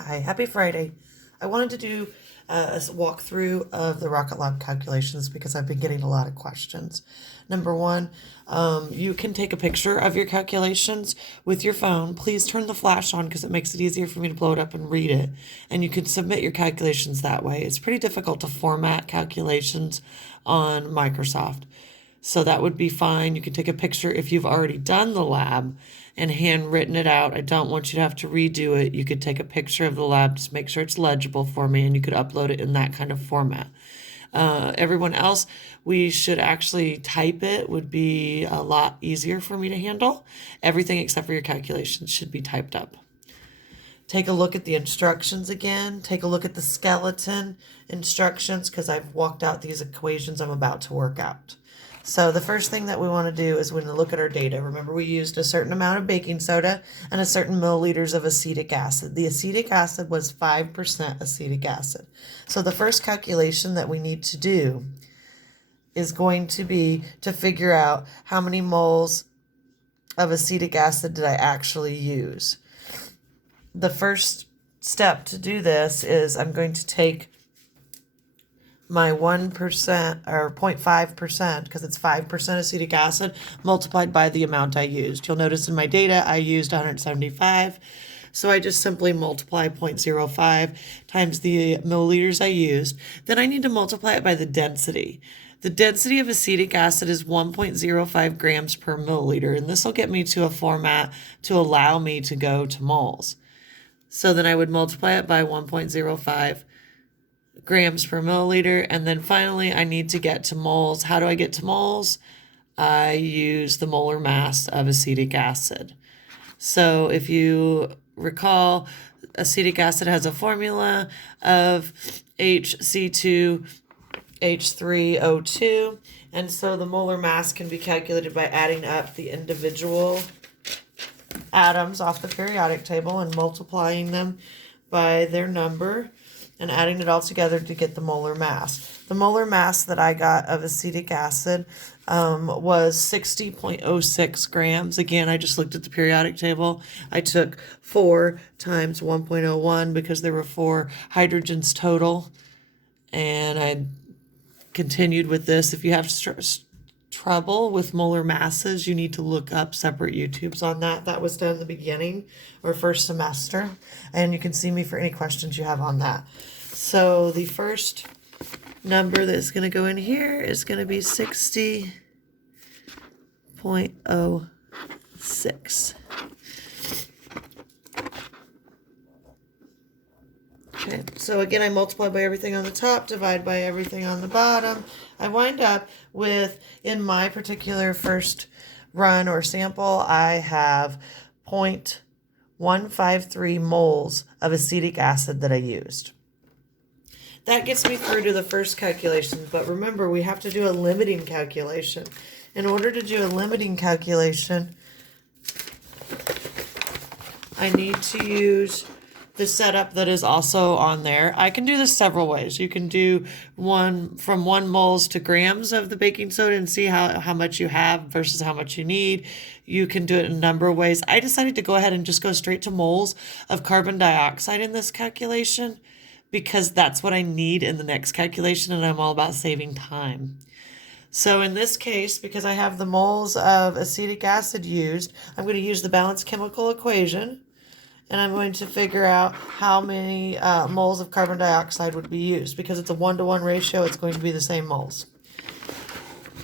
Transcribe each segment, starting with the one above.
Hi, happy Friday. I wanted to do a walkthrough of the Rocket Lab calculations because I've been getting a lot of questions. Number one, you can take a picture of your calculations with your phone. Please turn the flash on because it makes it easier for me to blow it up and read it. And you can submit your calculations that way. It's pretty difficult to format calculations on Microsoft. So that would be fine. You can take a picture if you've already done the lab and handwritten it out. I don't want you to have to redo it. You could take a picture of the lab, just make sure it's legible for me, and you could upload it in that kind of format. Everyone else, we should actually type it, would be a lot easier for me to handle. Everything except for your calculations should be typed up. Take a look at the instructions again. Take a look at the skeleton instructions because I've walked out these equations I'm about to work out. So the first thing that we want to do is when we look at our data, remember we used a certain amount of baking soda and a certain milliliters of acetic acid. The acetic acid was 5% acetic acid. So the first calculation that we need to do is going to be to figure out how many moles of acetic acid did I actually use. The first step to do this is I'm going to take my 1% or 0.5%, because it's 5% acetic acid, multiplied by the amount I used. You'll notice in my data I used 175. So I just simply multiply 0.05 times the milliliters I used. Then I need to multiply it by the density. The density of acetic acid is 1.05 grams per milliliter, and this will get me to a format to allow me to go to moles. So then I would multiply it by 1.05 grams per milliliter. And then finally, I need to get to moles. How do I get to moles? I use the molar mass of acetic acid. So if you recall, acetic acid has a formula of HC2H3O2. And so the molar mass can be calculated by adding up the individual atoms off the periodic table and multiplying them by their number and adding it all together to get the molar mass. The molar mass that I got of acetic acid was 60.06 grams. Again, I just looked at the periodic table. I took 4 times 1.01 because there were 4 hydrogens total. And I continued with this. If you have trouble with molar masses, you need to look up separate YouTubes on that. That was done in the beginning or first semester, and you can see me for any questions you have on that. So the first number that's going to go in here is going to be 60.06. Okay, so again, I multiply by everything on the top, divide by everything on the bottom. I wind up with, in my particular first run or sample, I have 0.153 moles of acetic acid that I used. That gets me through to the first calculation, but remember, we have to do a limiting calculation. In order to do a limiting calculation, I need to use the setup that is also on there. I can do this several ways. You can do from 1 moles to grams of the baking soda and see how much you have versus how much you need. You can do it in a number of ways. I decided to go ahead and just go straight to moles of carbon dioxide in this calculation because that's what I need in the next calculation, and I'm all about saving time. So in this case, because I have the moles of acetic acid used, I'm going to use the balanced chemical equation. And I'm going to figure out how many moles of carbon dioxide would be used. Because it's a 1-to-1 ratio, it's going to be the same moles.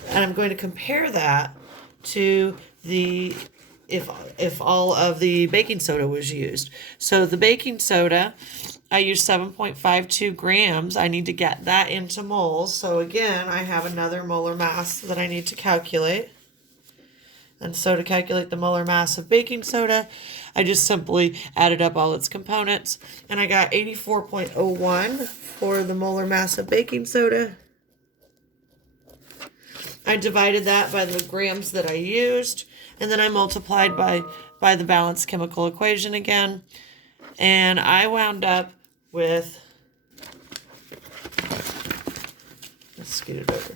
And I'm going to compare that to the if all of the baking soda was used. So the baking soda, I used 7.52 grams. I need to get that into moles. So again, I have another molar mass that I need to calculate. And so to calculate the molar mass of baking soda, I just simply added up all its components, and I got 84.01 for the molar mass of baking soda. I divided that by the grams that I used, and then I multiplied by the balanced chemical equation again, and I wound up with, let's scoot it over,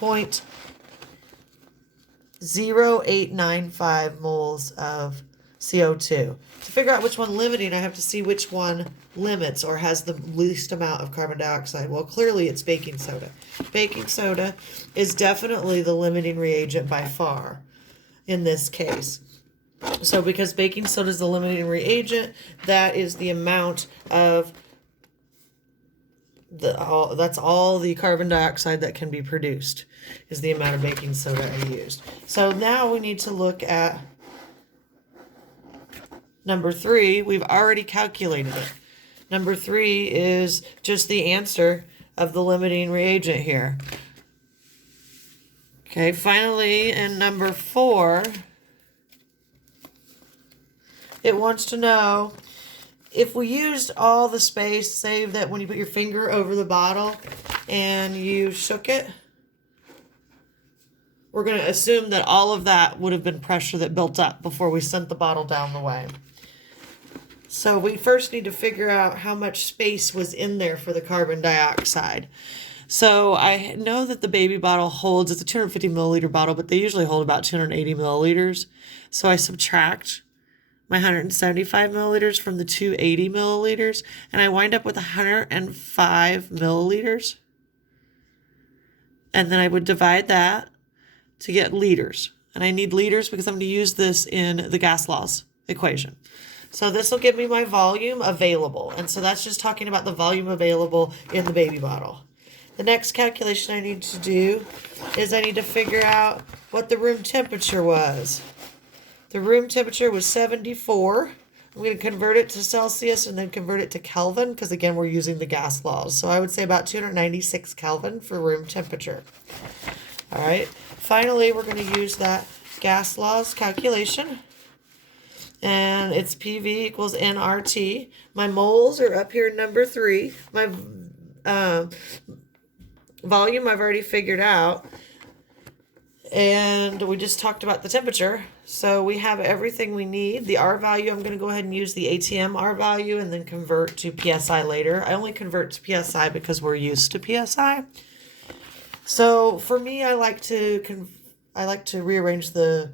0.0895 moles of CO2. To figure out which one limiting, I have to see which one limits or has the least amount of carbon dioxide. Well, clearly it's baking soda. Baking soda is definitely the limiting reagent by far in this case. So because baking soda is the limiting reagent, that is the amount of that's all the carbon dioxide that can be produced, is the amount of baking soda I used. So now we need to look at number 3. We've already calculated it. Number 3 is just the answer of the limiting reagent here. Okay, finally, in number 4, it wants to know if we used all the space, say that when you put your finger over the bottle and you shook it, we're going to assume that all of that would have been pressure that built up before we sent the bottle down the way. So we first need to figure out how much space was in there for the carbon dioxide. So I know that the baby bottle holds, it's a 250 milliliter bottle, but they usually hold about 280 milliliters. So I subtract my 175 milliliters from the 280 milliliters, and I wind up with 105 milliliters. And then I would divide that to get liters. And I need liters because I'm going to use this in the gas laws equation. So this will give me my volume available. And so that's just talking about the volume available in the baby bottle. The next calculation I need to do is I need to figure out what the room temperature was. The room temperature was 74. I'm going to convert it to Celsius and then convert it to Kelvin because, again, we're using the gas laws. So I would say about 296 Kelvin for room temperature. All right. Finally, we're going to use that gas laws calculation. And it's PV equals nRT. My moles are up here in number 3. My volume I've already figured out. And we just talked about the temperature. So we have everything we need. The R value, I'm going to go ahead and use the ATM R value and then convert to PSI later. I only convert to PSI because we're used to PSI. So for me, I like to rearrange the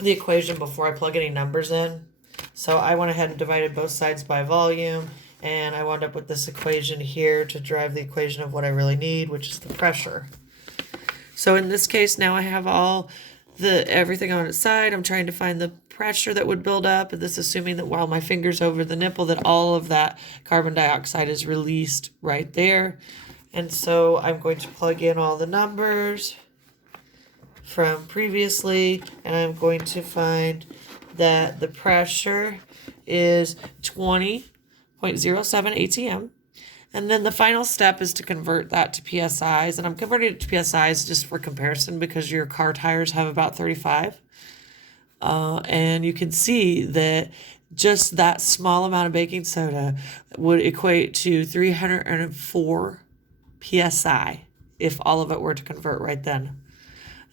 equation before I plug any numbers in. So I went ahead and divided both sides by volume, and I wound up with this equation here to drive the equation of what I really need, which is the pressure. So in this case, now I have everything on its side. I'm trying to find the pressure that would build up, and this assuming that while my finger's over the nipple, that all of that carbon dioxide is released right there. And so I'm going to plug in all the numbers from previously, and I'm going to find that the pressure is 20.07 ATM. And then the final step is to convert that to PSIs. And I'm converting it to PSIs just for comparison because your car tires have about 35. And you can see that just that small amount of baking soda would equate to 304 PSI if all of it were to convert right then.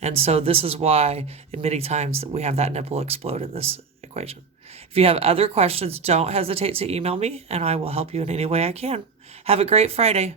And so this is why in many times that we have that nipple explode in this equation. If you have other questions, don't hesitate to email me and I will help you in any way I can. Have a great Friday.